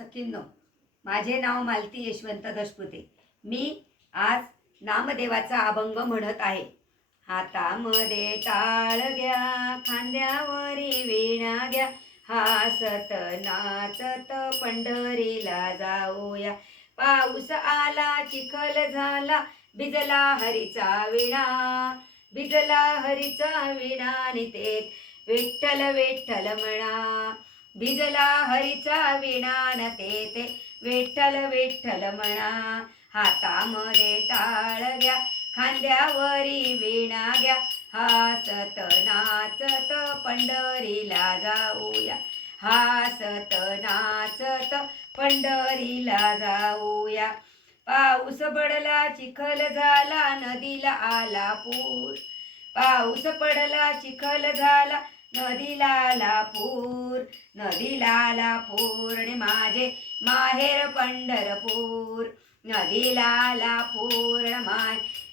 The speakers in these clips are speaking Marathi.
सखींनो, माझे नाव मालती यशवंत दशपुते। मी आज नामदेवाचा अभंग म्हणत आहे। हातामध्ये टाळ घ्या, खांद्यावरी वीणा घ्या, हासत नाचत पंढरीला जाऊया। पाऊस आला, चिखल झाला, भिजला हरीचा विणा, भिजला हरीचा विणा, नितेत विठ्ठल विठ्ठल म्हणा। भिजला हरीचा विणा, तेथे विठ्ठल विठ्ठल म्हणा। हातामध्ये टाळ घ्या, खांद्यावरी वीणा घ्या, हासत नाचत पंढरीला जाऊया। हासत नाचत पंढरीला जाऊया। पाऊस पडला, चिखल झाला, नदीला आला पूर। पाऊस पडला, चिखल झाला, नदीला आला पूर। नदीला आला पूर आणि माझे माहेर पंढरपूर। नदीला आला पूर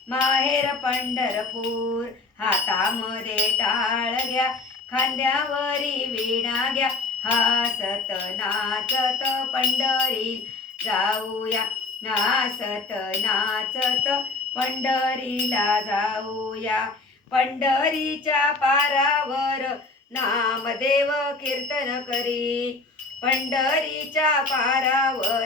माहेर पंढरपूर। हातामध्ये टाळ घ्या, खांद्यावरी वीणा घ्या, हासत नाचत पंढरीला जाऊया। हासत नाचत पंढरीला जाऊया। पंढरीच्या पारावर नामदेव कीर्तन करी। पंढरीच्या पारावर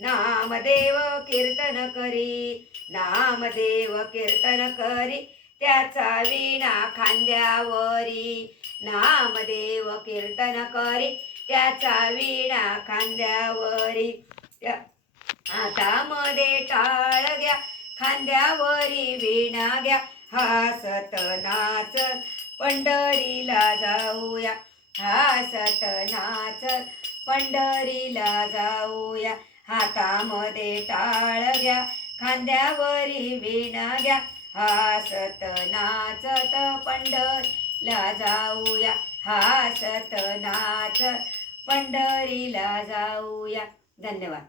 नामदेव कीर्तन करी। नामदेव कीर्तन करी, त्याचा वीणा खांद्यावरी। नामदेव कीर्तन करी, त्याचा वीणा खांद्यावरी। हातामध्ये टाळ घ्या, खांद्यावरी वीणा घ्या, हासत नाचत पंढरीला जाऊया। हासत नाचत पंढरीला जाऊया। हातामध्ये टाळ घ्या, खांद्यावरी वीणा घ्या, हासत नाचत पंढरीला जाऊया। हासत नाचत पंढरीला जाऊया। धन्यवाद।